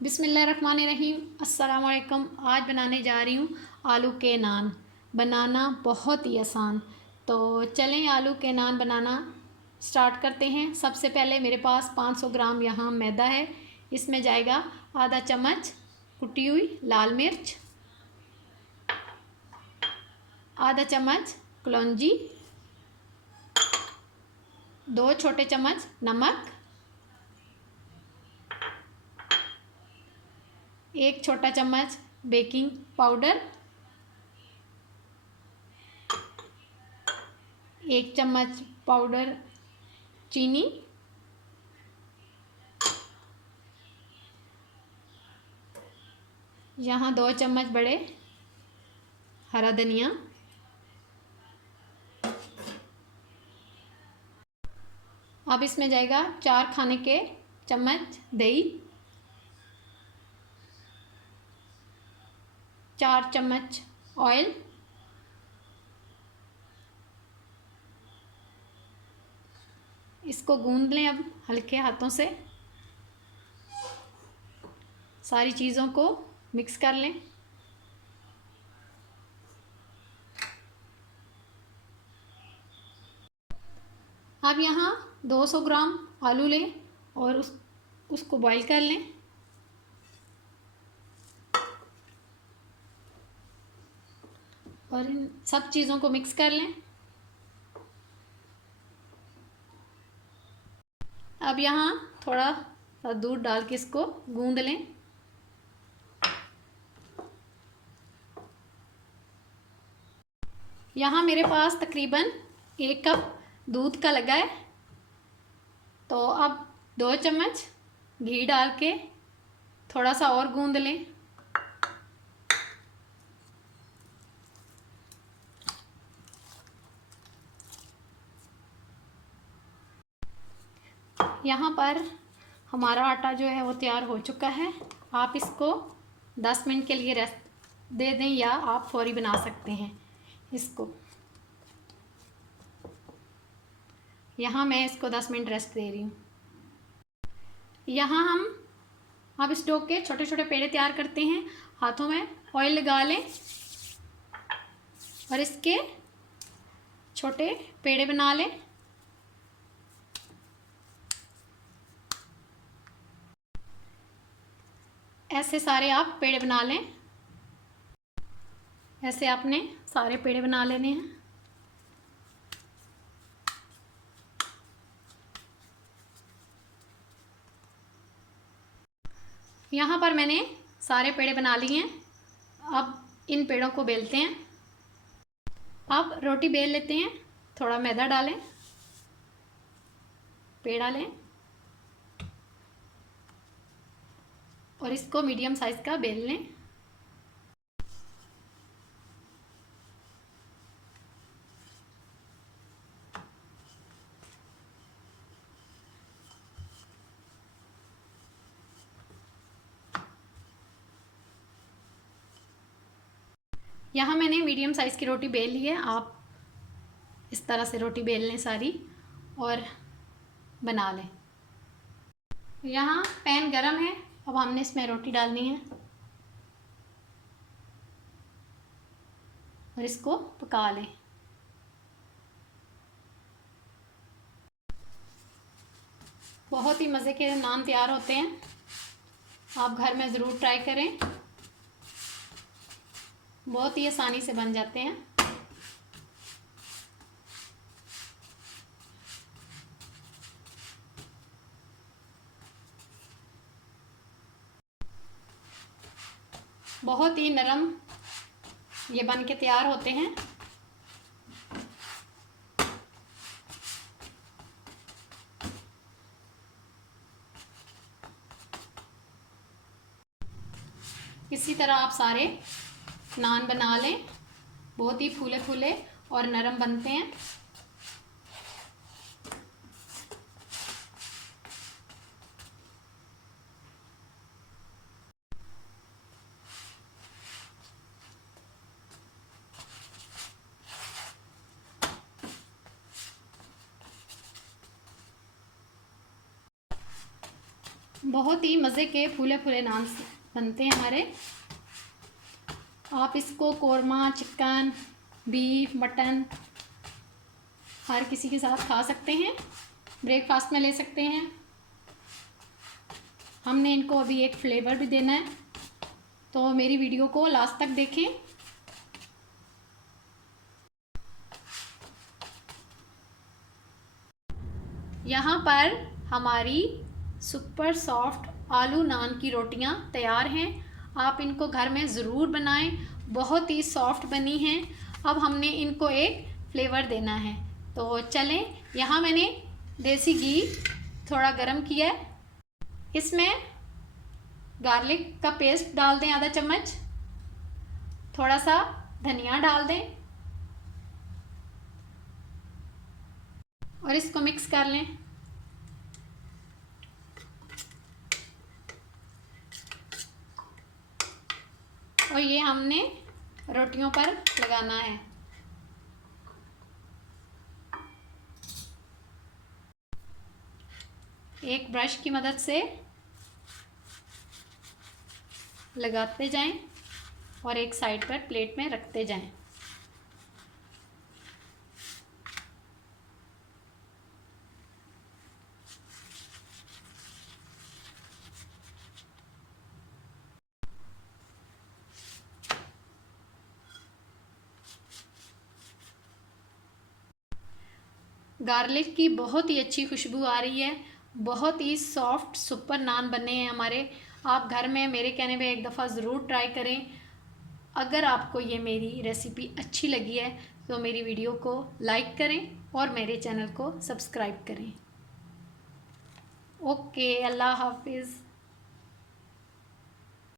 बिस्मिल्लाहिर्रहमानिर्रहीम। अस्सलाम वालेकुम। आज बनाने जा रही हूँ आलू के नान। बनाना बहुत ही आसान। तो चलें आलू के नान बनाना स्टार्ट करते हैं। सबसे पहले मेरे पास 500 ग्राम यहाँ मैदा है। इसमें जाएगा आधा चम्मच कुटी हुई लाल मिर्च, आधा चम्मच कलौंजी, 2 छोटे चम्मच नमक, 1 छोटा चम्मच बेकिंग पाउडर, 1 चम्मच पाउडर चीनी, यहाँ 2 चम्मच बड़े हरा धनिया, अब इसमें जाएगा 4 खाने के चम्मच दही, 4 चम्मच ऑयल, इसको गूंद लें अब हल्के हाथों से। सारी चीज़ों को मिक्स कर लें। अब यहाँ 200 ग्राम आलू लें और उसको बॉईल कर लें। और इन सब चीज़ों को मिक्स कर लें। अब यहाँ थोड़ा सा दूध डाल के इसको गूंद लें। यहाँ मेरे पास तकरीबन 1 कप दूध का लगा है। तो अब 2 चम्मच घी डाल के थोड़ा सा और गूंद लें। यहाँ पर हमारा आटा जो है वो तैयार हो चुका है। आप इसको 10 मिनट के लिए रेस्ट दे दें या आप फौरी बना सकते हैं इसको। यहाँ मैं इसको 10 मिनट रेस्ट दे रही हूँ। यहाँ हम अब इस डो के छोटे छोटे पेड़े तैयार करते हैं। हाथों में ऑयल लगा लें और इसके छोटे पेड़े बना लें। ऐसे सारे आप पेड़े बना लें। ऐसे आपने सारे पेड़े बना लेने हैं। यहाँ पर मैंने सारे पेड़े बना लिए हैं। अब इन पेड़ों को बेलते हैं। अब रोटी बेल लेते हैं। थोड़ा मैदा डालें, पेड़ा लें और इसको मीडियम साइज़ का बेल लें। यहाँ मैंने मीडियम साइज़ की रोटी बेल ली है। आप इस तरह से रोटी बेल लें सारी और बना लें। यहाँ पैन गरम है। अब हमने इसमें रोटी डालनी है और इसको पका लें। बहुत ही मज़े के नान तैयार होते हैं। आप घर में ज़रूर ट्राई करें। बहुत ही आसानी से बन जाते हैं। बहुत ही नरम ये बन के तैयार होते हैं। इसी तरह आप सारे नान बना लें। बहुत ही फूले फूले और नरम बनते हैं। बहुत ही मज़े के फूले फूले नान बनते हैं हमारे। आप इसको कोरमा, चिकन, बीफ, मटन हर किसी के साथ खा सकते हैं, ब्रेकफास्ट में ले सकते हैं। हमने इनको अभी एक फ्लेवर भी देना है, तो मेरी वीडियो को लास्ट तक देखें। यहाँ पर हमारी सुपर सॉफ्ट आलू नान की रोटियाँ तैयार हैं। आप इनको घर में ज़रूर बनाएं, बहुत ही सॉफ्ट बनी हैं। अब हमने इनको एक फ्लेवर देना है, तो चलें। यहाँ मैंने देसी घी थोड़ा गरम किया है, इसमें गार्लिक का पेस्ट डाल दें आधा चम्मच, थोड़ा सा धनिया डाल दें और इसको मिक्स कर लें। और ये हमने रोटियों पर लगाना है। एक ब्रश की मदद से लगाते जाएं और एक साइड पर प्लेट में रखते जाएं। गार्लिक की बहुत ही अच्छी खुशबू आ रही है। बहुत ही सॉफ्ट सुपर नान बने हैं हमारे। आप घर में मेरे कहने पे एक दफ़ा ज़रूर ट्राई करें। अगर आपको ये मेरी रेसिपी अच्छी लगी है तो मेरी वीडियो को लाइक करें और मेरे चैनल को सब्सक्राइब करें। ओके, अल्लाह हाफिज़।